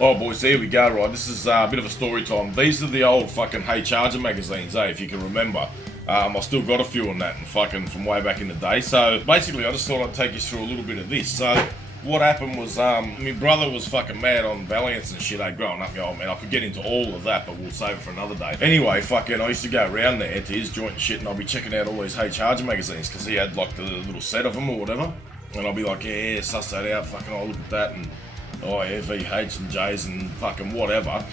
Oh boys, here we go, right, this is a bit of a story time. These are the old fucking Hey Charger magazines, if you can remember. I still got a few on that and fucking from way back in the day. So basically I just thought I'd take you through a little bit of this. So what happened was, my brother was fucking mad on Valiants and shit, growing up, old man. I could get into all of that, but we'll save it for another day. Anyway, fucking, I used to go around there to his joint and shit, and I'll be checking out all these Hey Charger magazines, because he had like the little set of them or whatever. And I'll be like, yeah, suss that out, fucking, I'll look at that, and oh yeah, VH and J's and fucking whatever.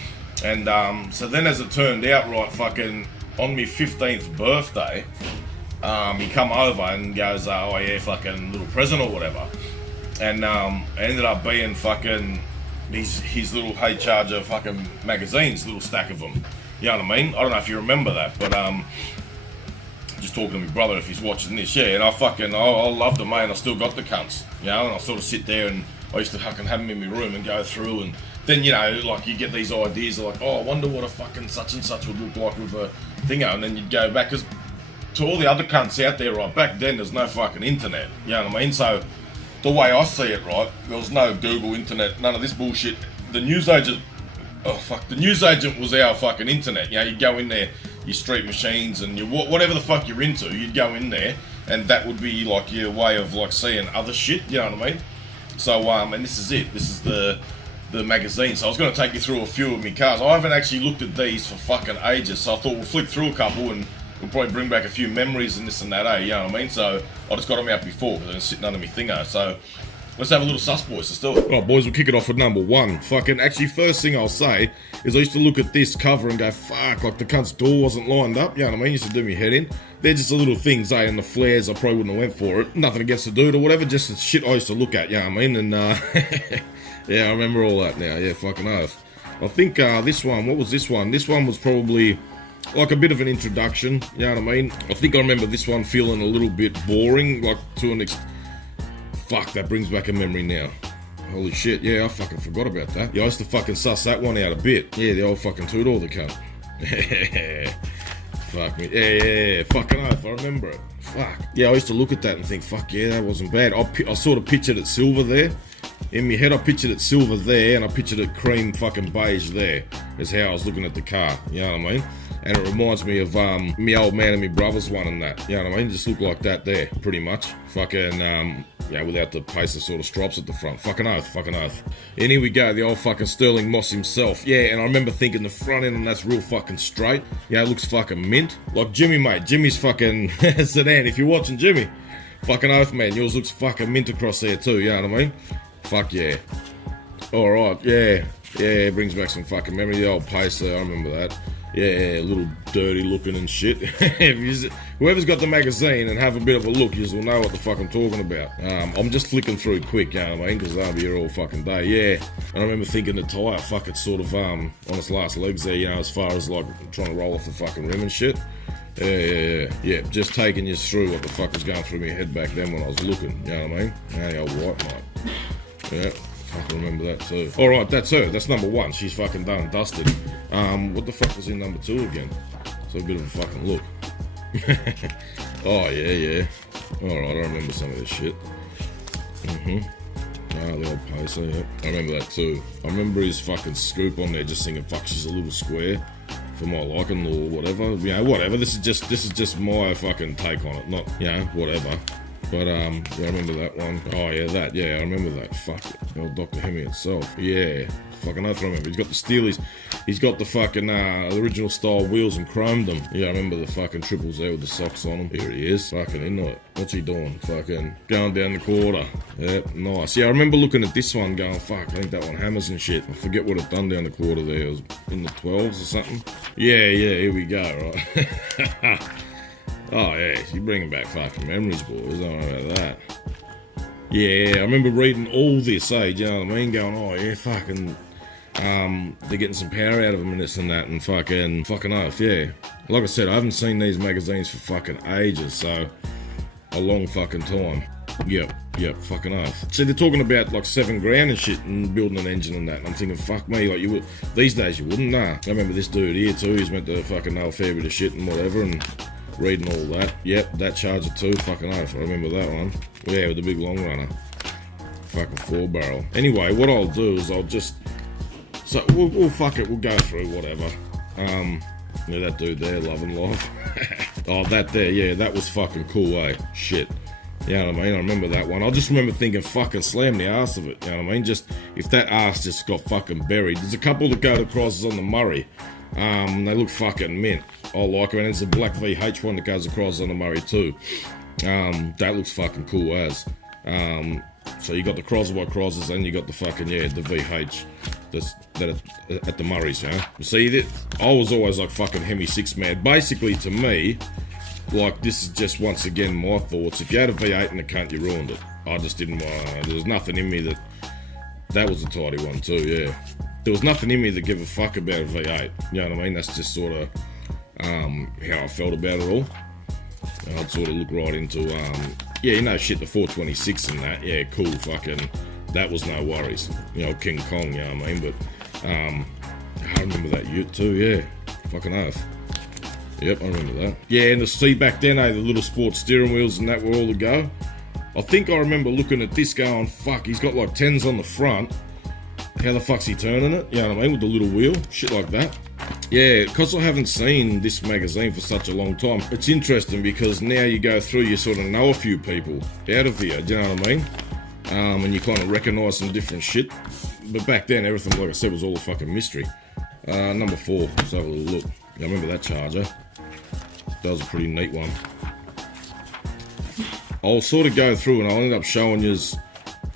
And so then as it turned out, right, fucking, on my 15th birthday, he come over and goes, oh yeah, fucking little present or whatever. And it ended up being fucking his little Hey Charger fucking magazines, little stack of them. You know what I mean? I don't know if you remember that, but just talking to my brother if he's watching this, yeah, and I loved them, mate, and I still got the cunts, you know, and I sort of sit there and I used to fucking have them in my room and go through, and then, you know, like you get these ideas of like, oh, I wonder what a fucking such and such would look like with a thingo, and then you'd go back, because to all the other cunts out there, right, back then there's no fucking internet, you know what I mean? So the way I see it, right, there was no Google, internet, none of this bullshit. The newsagent was our fucking internet. You know, you'd go in there, your street machines and your whatever the fuck you're into, you'd go in there, and that would be like your way of like seeing other shit. You know what I mean? So and this is it. This is the magazine. So I was going to take you through a few of my cars. I haven't actually looked at these for fucking ages. So I thought we'll flick through a couple and we'll probably bring back a few memories and this and that. You know what I mean? So I just got them out before because they're sitting under my thingo. So let's have a little sus, boys. Let's do it. Alright, boys, we'll kick it off with number one. Fucking, actually, first thing I'll say is I used to look at this cover and go, fuck, like the cunt's door wasn't lined up. You know what I mean? Used to do me head in. They're just the little things, and the flares, I probably wouldn't have went for it. Nothing against the dude or whatever, just the shit I used to look at, you know what I mean? And, yeah, I remember all that now. Yeah, fucking oath. I think this one, what was this one? This one was probably like a bit of an introduction, you know what I mean? I think I remember this one feeling a little bit boring, like to an extent. Fuck, that brings back a memory now. Holy shit, yeah, I fucking forgot about that. Yeah, I used to fucking suss that one out a bit. Yeah, the old fucking two-door, the cunt. Fuck me. Yeah, fucking oath, I remember it. Fuck. Yeah, I used to look at that and think, fuck yeah, that wasn't bad. I sort of pictured it silver there. In my head, I pictured it silver there, and I pictured it cream fucking beige there. Is how I was looking at the car, you know what I mean? And it reminds me of me old man and me brother's one and that, you know what I mean? Just look like that there, pretty much. Fucking, yeah, without the pacer sort of stripes at the front. Fucking oath, fucking oath. And here we go, the old fucking Sterling Moss himself. Yeah, and I remember thinking the front end and that's real fucking straight. Yeah, it looks fucking mint. Like Jimmy, mate. Jimmy's fucking sedan. If you're watching Jimmy, fucking oath, man. Yours looks fucking mint across there too, you know what I mean? Fuck yeah. Alright, yeah. Yeah, it brings back some fucking memory. The old pacer, I remember that. Yeah, a little dirty looking and shit. Whoever's got the magazine and have a bit of a look, you will know what the fuck I'm talking about. I'm just flicking through quick, you know what I mean? Because I'll be here all fucking day, yeah. And I remember thinking the tyre, fuck, it's sort of on its last legs there, you know, as far as like trying to roll off the fucking rim and shit. Yeah, just taking you through what the fuck was going through my head back then when I was looking, you know what I mean? Hey, old white mate. Yeah. I can remember that too. Alright, that's her. That's number one. She's fucking done and dusted. What the fuck was in number two again? So a bit of a fucking look. Oh, yeah. Alright, I remember some of this shit. The old pacer, yeah. I remember that too. I remember his fucking scoop on there just thinking, fuck, she's a little square for my liking or whatever. You know, whatever. This is just my fucking take on it. Not, you know, whatever. But, yeah, I remember that one. Oh, yeah, that. Yeah, I remember that. Fuck it. The old Dr. Hemi itself. Yeah. Fucking oath, I remember. He's got the steelies. He's got the fucking original style wheels and chromed them. Yeah, I remember the fucking triples there with the socks on them. Here he is. Fucking in it. What's he doing? Fucking going down the quarter. Yep, nice. Yeah, I remember looking at this one going, fuck, I think that one hammers and shit. I forget what it done down the quarter there. It was in the 12s or something. Yeah, here we go, right? Oh yeah, you're bringing back fucking memories, boys. I don't know about that. Yeah, I remember reading all this, you know what I mean? Going, oh yeah, fucking, they're getting some power out of them and this and that and fucking oath, yeah. Like I said, I haven't seen these magazines for fucking ages, so a long fucking time. Yep, fucking oath. See, they're talking about like $7,000 and shit and building an engine and that, and I'm thinking, fuck me, like you would, these days you wouldn't, nah. I remember this dude here too, he's meant to fucking know a fair bit of shit and whatever, and reading all that. Yep, that Charger too, fucking oath, I remember that one. Yeah, with the big long runner. Fucking 4-barrel. Anyway, what I'll do is I'll just So we'll fuck it, we'll go through whatever. Yeah, that dude there, loving life. Oh, that there, yeah, that was fucking cool, eh? Shit. You know what I mean? I remember that one. I just remember thinking, fucking slam the ass of it. You know what I mean? Just, if that ass just got fucking buried. There's a couple that go to crosses on the Murray. They look fucking mint. I like them. And there's a black VH one that goes across on the Murray too. That looks fucking cool as. So you got the crosser by crosses and you got the fucking, yeah, the VH at the Murrays, huh? See, I was always like fucking Hemi 6 man. Basically, to me, like, this is just once again my thoughts. If you had a V8 in the cunt, you ruined it. I just didn't want. There was nothing in me that was a tidy one too. Yeah, there was nothing in me that give a fuck about a V8. You know what I mean? That's just sort of how I felt about it all. And I'd sort of look right into yeah, you know, shit, the 426 and that. Yeah, cool, fucking. That was no worries. You know, King Kong. You know what I mean? But I remember that ute too. Yeah, fucking oath. Yep, I remember that. Yeah, and the see back then, the little sports steering wheels and that were all to go. I think I remember looking at this going, fuck, he's got like 10s on the front. How the fuck's he turning it? You know what I mean? With the little wheel, shit like that. Yeah, because I haven't seen this magazine for such a long time, it's interesting because now you go through, you sort of know a few people out of here, do you know what I mean? And you kind of recognise some different shit. But back then, everything, like I said, was all a fucking mystery. Number 4, let's have a little look. Yeah, I remember that Charger. That was a pretty neat one. I'll sort of go through and I'll end up showing you.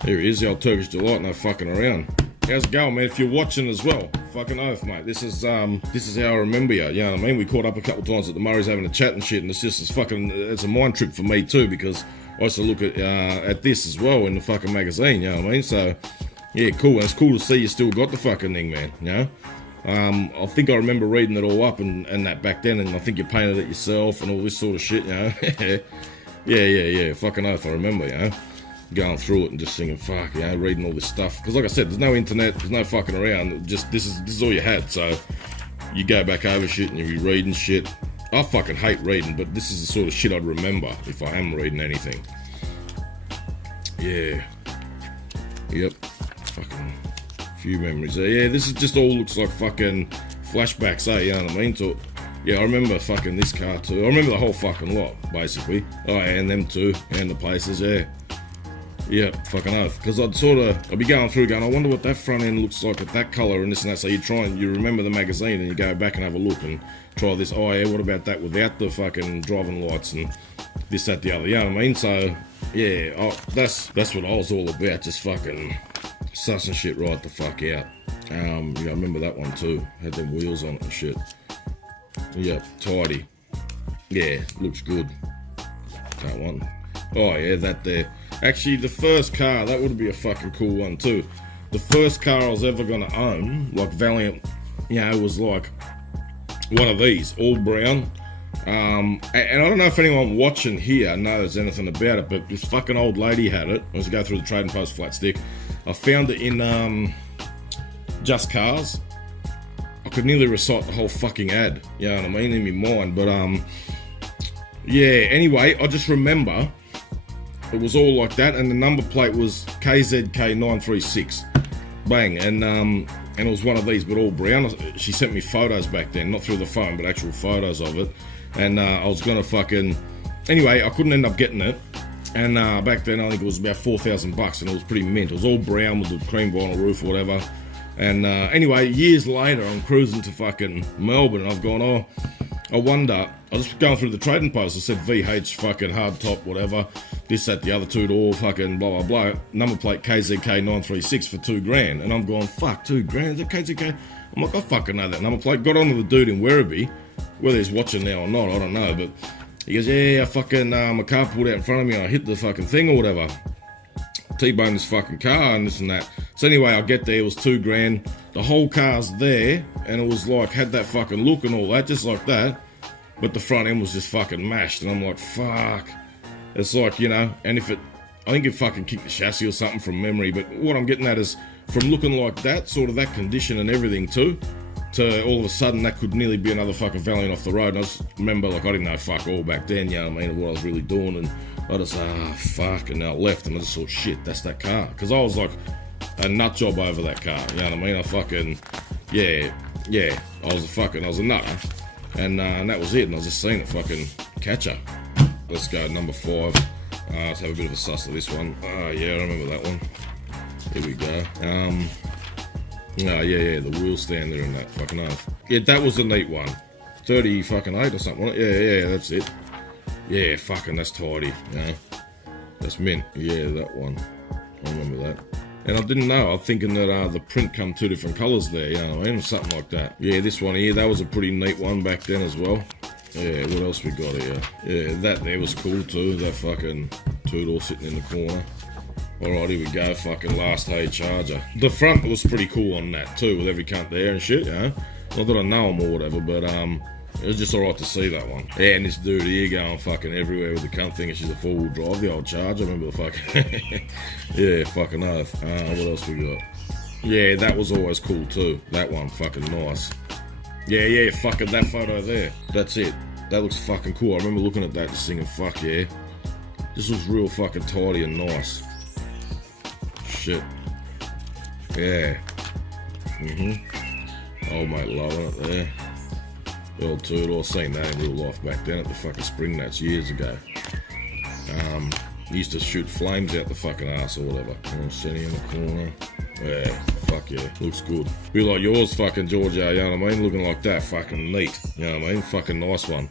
Here he is, the old Turkish Delight, no fucking around. How's it going, man? If you're watching as well, fucking oath, mate. This is how I remember you. You know what I mean? We caught up a couple of times at the Murrays having a chat and shit, and it's just it's a mind trip for me too because I used to look at this as well in the fucking magazine. You know what I mean? So yeah, cool. And it's cool to see you still got the fucking thing, man. You know? I think I remember reading it all up and that back then, and I think you painted it yourself and all this sort of shit, you know. yeah, fucking oath, I remember, you know, going through it and just singing, fuck, you know, reading all this stuff. Because like I said, there's no internet, there's no fucking around, just this is all you had, so you go back over shit and you be reading shit. I fucking hate reading, but this is the sort of shit I'd remember if I am reading anything. Yeah. Yep. Fucking few memories there. Yeah, this is just all looks like fucking flashbacks, you know what I mean? So, yeah, I remember fucking this car too. I remember the whole fucking lot, basically. Oh, and them too, and the places, yeah. Yeah, fucking oath. Because I'd be going through going, I wonder what that front end looks like with that colour and this and that. So you remember the magazine and you go back and have a look and try this. Oh, yeah, what about that without the fucking driving lights and this, that, the other. You know what I mean? So, yeah, that's what I was all about. Just fucking sussing shit right the fuck out. Yeah, I remember that one too. Had them wheels on it and shit. Yep, tidy. Yeah, looks good. That one. Oh yeah, that there. Actually, the first car, that would be a fucking cool one too. The first car I was ever gonna own, like Valiant, you know, was like one of these, all brown. And I don't know if anyone watching here knows anything about it, but this fucking old lady had it. I was to go through the Trading Post flat stick. I found it in Just Cars. I could nearly recite the whole fucking ad, you know what I mean, in my mind. But yeah, anyway, I just remember it was all like that, and the number plate was KZK936. Bang, and it was one of these, but all brown. She sent me photos back then, not through the phone, but actual photos of it. And I was gonna fucking... Anyway, I couldn't end up getting it. And back then, I think it was about $4,000, and it was pretty mint. It was all brown with the cream vinyl roof or whatever. And anyway, years later, I'm cruising to fucking Melbourne, and I've gone, oh, I wonder... I was just going through the Trading Post. I said VH fucking hard top, whatever. This, that, the other two-door, fucking blah, blah, blah. Number plate KZK936 for $2,000. And I'm going, fuck, $2,000? Is it KZK? I'm like, I fucking know that number plate. Got on with the dude in Werribee. Whether he's watching now or not, I don't know. But he goes, yeah, I fucking, my car pulled out in front of me and I hit the fucking thing or whatever. T-boned this fucking car and this and that. So anyway, I get there, it was $2,000. The whole car's there. And it was like, had that fucking look and all that, just like that. But the front end was just fucking mashed. And I'm like, fuck. It's like, you know, and if it, I think it fucking kicked the chassis or something from memory. But what I'm getting at is, from looking like that, sort of that condition and everything too, to all of a sudden that could nearly be another fucking Valiant off the road. And I just remember, like, I didn't know fuck all back then, you know what I mean, what I was really doing. And I just, fuck, and I left and I just thought, shit, that's that car. Because I was like a nut job over that car, you know what I mean? I fucking yeah, I was a nutter. And that was it, and I was just seeing it fucking catch her. Let's go, number 5. Let's have a bit of a suss of this one. Yeah, I remember that one. Here we go. Yeah, the wheel stand there in that fucking oath. Yeah, that was a neat one. 30 fucking 8 or something. Yeah, that's it. Yeah, fucking, that's tidy, you know. That's mint. Yeah, that one. I remember that. And I didn't know. I was thinking that the print come 2 different colours there, you know what I mean? Something like that. Yeah, this one here, that was a pretty neat one back then as well. Yeah, what else we got here? Yeah, that there was cool too. That fucking 2-door sitting in the corner. Alright, here we go. Fucking last hay charger. The front was pretty cool on that too, with every cunt there and shit, you know? Not that I know them or whatever, but it was just alright to see that one. Yeah, and this dude here going fucking everywhere with the cunt thing, and she's a 4-wheel drive, the old Charger. I remember the fucking... yeah, fucking oath. What else we got? Yeah, that was always cool too. That one, fucking nice. Yeah, fucking that photo there. That's it. That looks fucking cool. I remember looking at that just thinking, fuck yeah. This looks real fucking tidy and nice. Shit. Yeah. Old mate loving it there. The old 2-door, seen that in real life back then at the fucking Spring Nuts years ago. Used to shoot flames out the fucking ass or whatever. Sitting in the corner. Yeah, fuck yeah, looks good. Be like yours, fucking Giorgio, you know what I mean? Looking like that, fucking neat. You know what I mean? Fucking nice one.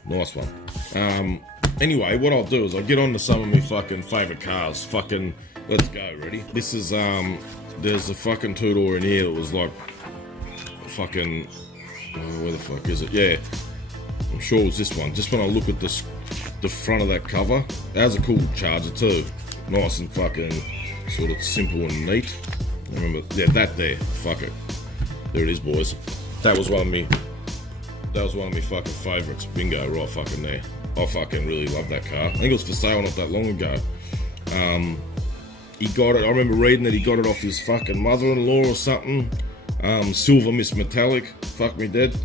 Anyway, what I'll do is I'll get on to some of my fucking favourite cars. Fucking, let's go, ready? This is, there's a fucking 2-door in here that was like, fucking, where the fuck is it? Yeah, I'm sure it was this one. Just when I look at this, the front of that cover, that's a cool Charger too. Nice and fucking sort of simple and neat. I remember, yeah, that there. Fuck it. There it is, boys. That was one of me fucking favourites. Bingo, right fucking there. I fucking really love that car. I think it was for sale not that long ago. He got it, I remember reading that he got it off his fucking mother-in-law or something. Silver Miss Metallic. Fuck me dead.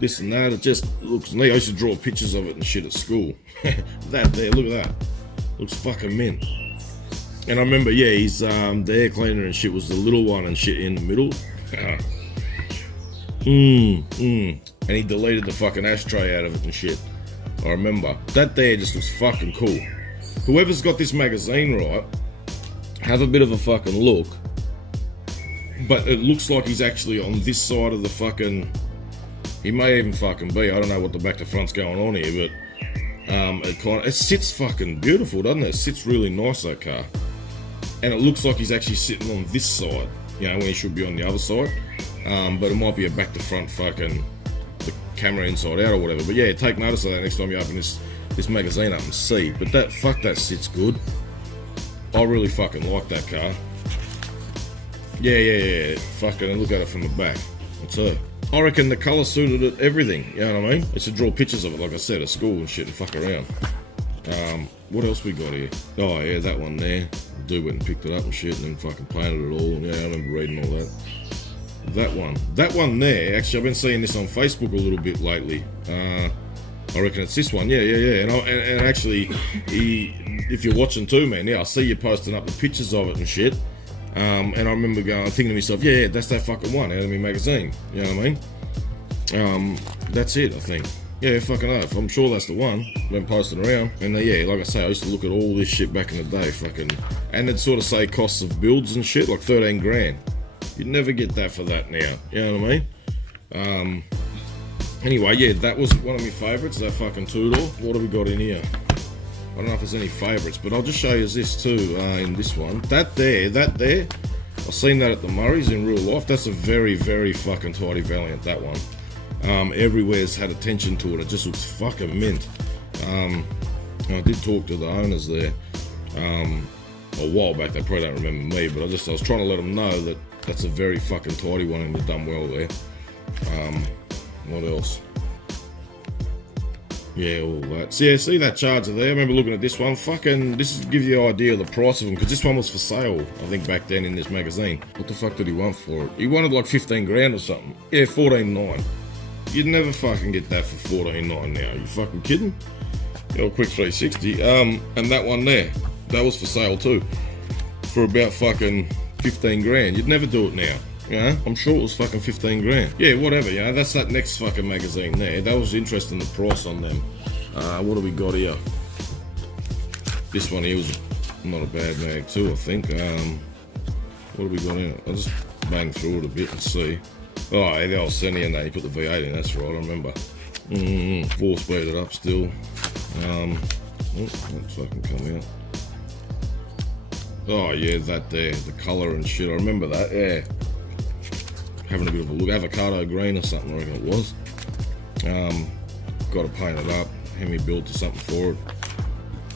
This and that. It just looks neat. I used to draw pictures of it and shit at school. That there, look at that. Looks fucking mint. And I remember, yeah, his the air cleaner and shit was the little one and shit in the middle. And he deleted the fucking ashtray out of it and shit. I remember. That there just looks fucking cool. Whoever's got this magazine, right, have a bit of a fucking look. But it looks like he's actually on this side of the fucking... He may even fucking be. I don't know what the back to front's going on here, but... it sits fucking beautiful, doesn't it? It sits really nice, that car. And it looks like he's actually sitting on this side, you know, when he should be on the other side. But it might be a back to front fucking, the camera inside out or whatever. But yeah, take notice of that next time you open this magazine up and see. But that sits good. I really fucking like that car. Yeah. Fucking look at it from the back. That's her. I reckon the colour suited it, everything, you know what I mean? It's to draw pictures of it, like I said, at school and shit and fuck around. What else we got here? Oh yeah, that one there. The dude went and picked it up and shit and then fucking painted it all. Yeah, I remember reading all that. That one there, actually I've been seeing this on Facebook a little bit lately. I reckon it's this one, yeah. And actually, if you're watching too, man, yeah, I see you posting up the pictures of it and shit. And I remember thinking to myself, yeah, that's that fucking one out of my magazine. You know what I mean? That's it, I think. Yeah, fucking oath. I'm sure that's the one. Been posting around. And yeah, like I say, I used to look at all this shit back in the day, fucking. And they'd sort of say costs of builds and shit, like 13 grand. You'd never get that for that now. You know what I mean? Anyway, yeah, that was one of my favourites, that fucking 2-door. What have we got in here? I don't know if there's any favourites, but I'll just show you this too, in this one. That there, I've seen that at the Murray's in real life. That's a very, very fucking tidy Valiant, that one. Everywhere's had attention to it. It just looks fucking mint. I did talk to the owners there a while back. They probably don't remember me, but I was trying to let them know that that's a very fucking tidy one and they've done well there. What else? Yeah, all that. So yeah, see that Charger there? I remember looking at this one. Fucking, this gives you the idea of the price of them, because this one was for sale, I think, back then in this magazine. What the fuck did he want for it? He wanted like 15 grand or something. Yeah, 14.9. You'd never fucking get that for 14.9 now. Are you fucking kidding? Yeah, quick 360. And that one there, that was for sale too, for about fucking 15 grand. You'd never do it now. You know, I'm sure it was fucking 15 grand. Yeah, whatever, you know, that's that next fucking magazine there. That was interesting, the price on them. What do we got here? This one here was not a bad mag too, I think. What do we got in it? I'll just bang through it a bit and see. Oh, yeah, the old Senny and that, you put the V8 in, that's right, I remember. 4-speed it up still. Let's fucking come out. Oh yeah, that there, the colour and shit, I remember that, yeah. Having a bit of a look, avocado green or something, I reckon it was. Got to paint it up, Hemi built to something for it.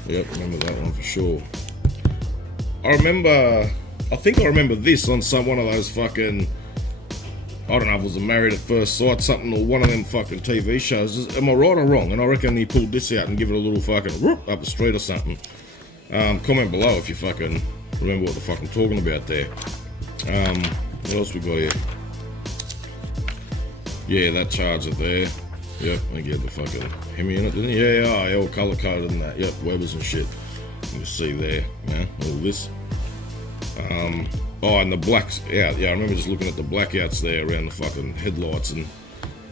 Yep, remember that one for sure. I think I remember this on one of those fucking, I don't know if it was a Married at First Sight something, or one of them fucking TV shows. Am I right or wrong? And I reckon he pulled this out and give it a little fucking whoop up the street or something. Comment below if you fucking remember what the fuck I'm talking about there. What else we got here? Yeah, that Charger there. Yep, I think he had the fucking Hemi in it, didn't he? Yeah, all colour coded and that. Yep, Webers and shit. You can see there, man, all this. Oh, and the blacks out. Yeah, I remember just looking at the blackouts there around the fucking headlights, and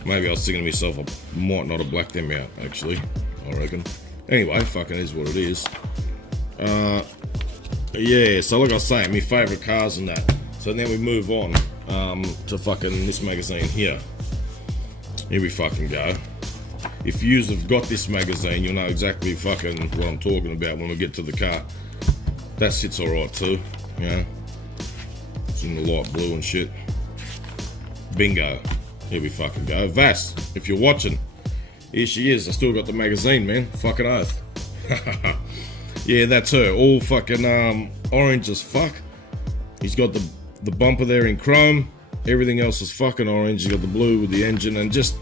maybe I was thinking to myself, I might not have blacked them out, actually, I reckon. Anyway, fucking is what it is. Yeah, so like I was saying, my favourite cars and that. So then we move on to fucking this magazine here. Here we fucking go. If yous have got this magazine, you'll know exactly fucking what I'm talking about when we get to the car. That sits alright too, you know. It's in the light blue and shit. Bingo. Here we fucking go. Vass, if you're watching, here she is. I still got the magazine, man. Fucking oath. Yeah, that's her. All fucking orange as fuck. He's got the bumper there in chrome. Everything else is fucking orange. He's got the blue with the engine, and just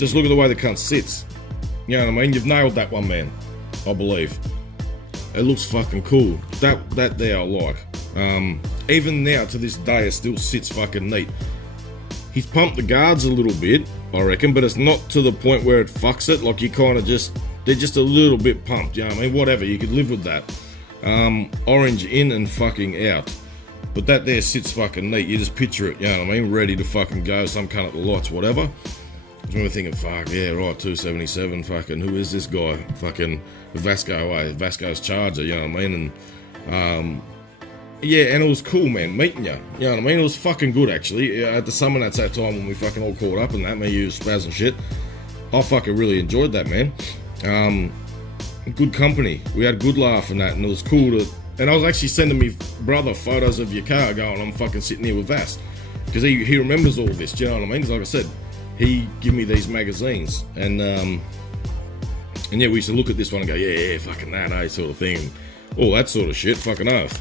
look at the way the cunt sits. You know what I mean? You've nailed that one, man. I believe. It looks fucking cool. That there I like. Even now to this day, it still sits fucking neat. He's pumped the guards a little bit, I reckon, but it's not to the point where it fucks it. Like, you kind of they're just a little bit pumped, you know what I mean? Whatever, you could live with that. Orange in and fucking out. But that there sits fucking neat. You just picture it, you know what I mean? Ready to fucking go, some kind of the lights, whatever. I remember thinking, fuck, yeah, right, 277, fucking, who is this guy? Fucking Vasco's Charger, you know what I mean? And, yeah, and it was cool, man, meeting you know what I mean? It was fucking good, actually. At the summer, that's that time when we fucking all caught up and that, me, you, Spaz and shit. I fucking really enjoyed that, man. Good company. We had a good laugh and that, and it was cool to... And I was actually sending me brother photos of your car going, I'm fucking sitting here with Vass. Because he remembers all this, do you know what I mean? Because like I said, he give me these magazines. And yeah, we used to look at this one and go, yeah, fucking that, eh, sort of thing. All that sort of shit, fucking oath.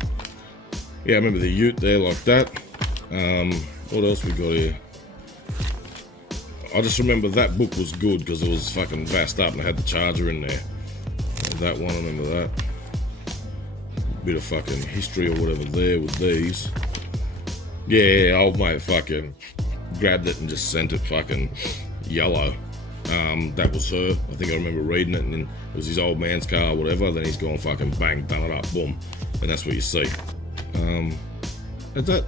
Yeah, I remember the ute there like that. What else we got here? I just remember that book was good because it was fucking vast up and I had the Charger in there. That one, I remember that. Bit of fucking history or whatever there with these. Yeah, old mate fucking grabbed it and just sent it fucking yellow. That was her. I think I remember reading it, and then it was his old man's car or whatever. Then he's gone fucking bang, done it up, boom. And that's what you see. Is that...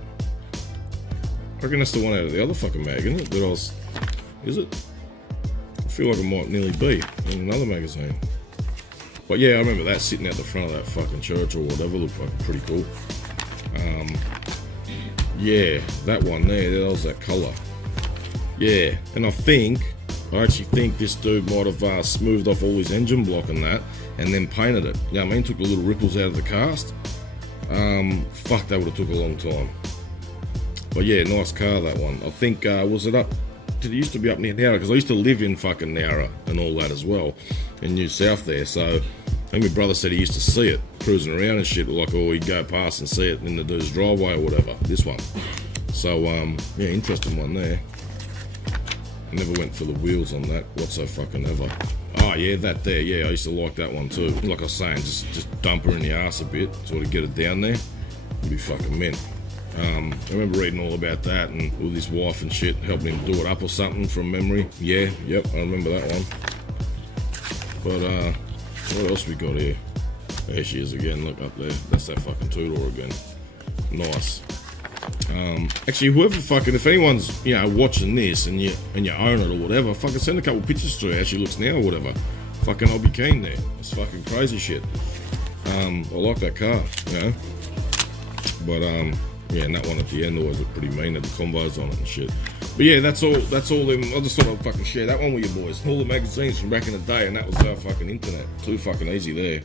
I reckon that's the one out of the other fucking mag, isn't it? That I was... Is it? I feel like it might nearly be in another magazine. But yeah, I remember that sitting out the front of that fucking church or whatever. Looked fucking pretty cool. Yeah, that one there, that was that colour. Yeah, and I actually think this dude might have smoothed off all his engine block and that, and then painted it. You know what I mean? Took the little ripples out of the cast. Fuck, that would have took a long time. But yeah, nice car, that one. I think, was it up... It used to be up near Nowra, because I used to live in fucking Nowra and all that as well, in New South there, so I think my brother said he used to see it, cruising around and shit, like, or he'd go past and see it in the dude's driveway or whatever, this one. So, yeah, interesting one there. I never went for the wheels on that, whatsoever. Oh yeah, that there, yeah, I used to like that one too. Like I was saying, just dump her in the arse a bit, sort of get it down there, it'd be fucking mint. I remember reading all about that and with his wife and shit, helping him do it up or something from memory. Yeah, yep, I remember that one. But, what else we got here? There she is again, look up there. That's that fucking two-door again. Nice. Actually, whoever fucking, if anyone's, you know, watching this and you own it or whatever, fucking send a couple pictures through how she looks now or whatever. Fucking, I'll be keen there. It's fucking crazy shit. I like that car, you know. But yeah, and that one at the end always looked pretty mean, had the combos on it and shit. But yeah, that's all them. I just thought I'd fucking share that one with you boys. All the magazines from back in the day, and that was our fucking internet. Too fucking easy there.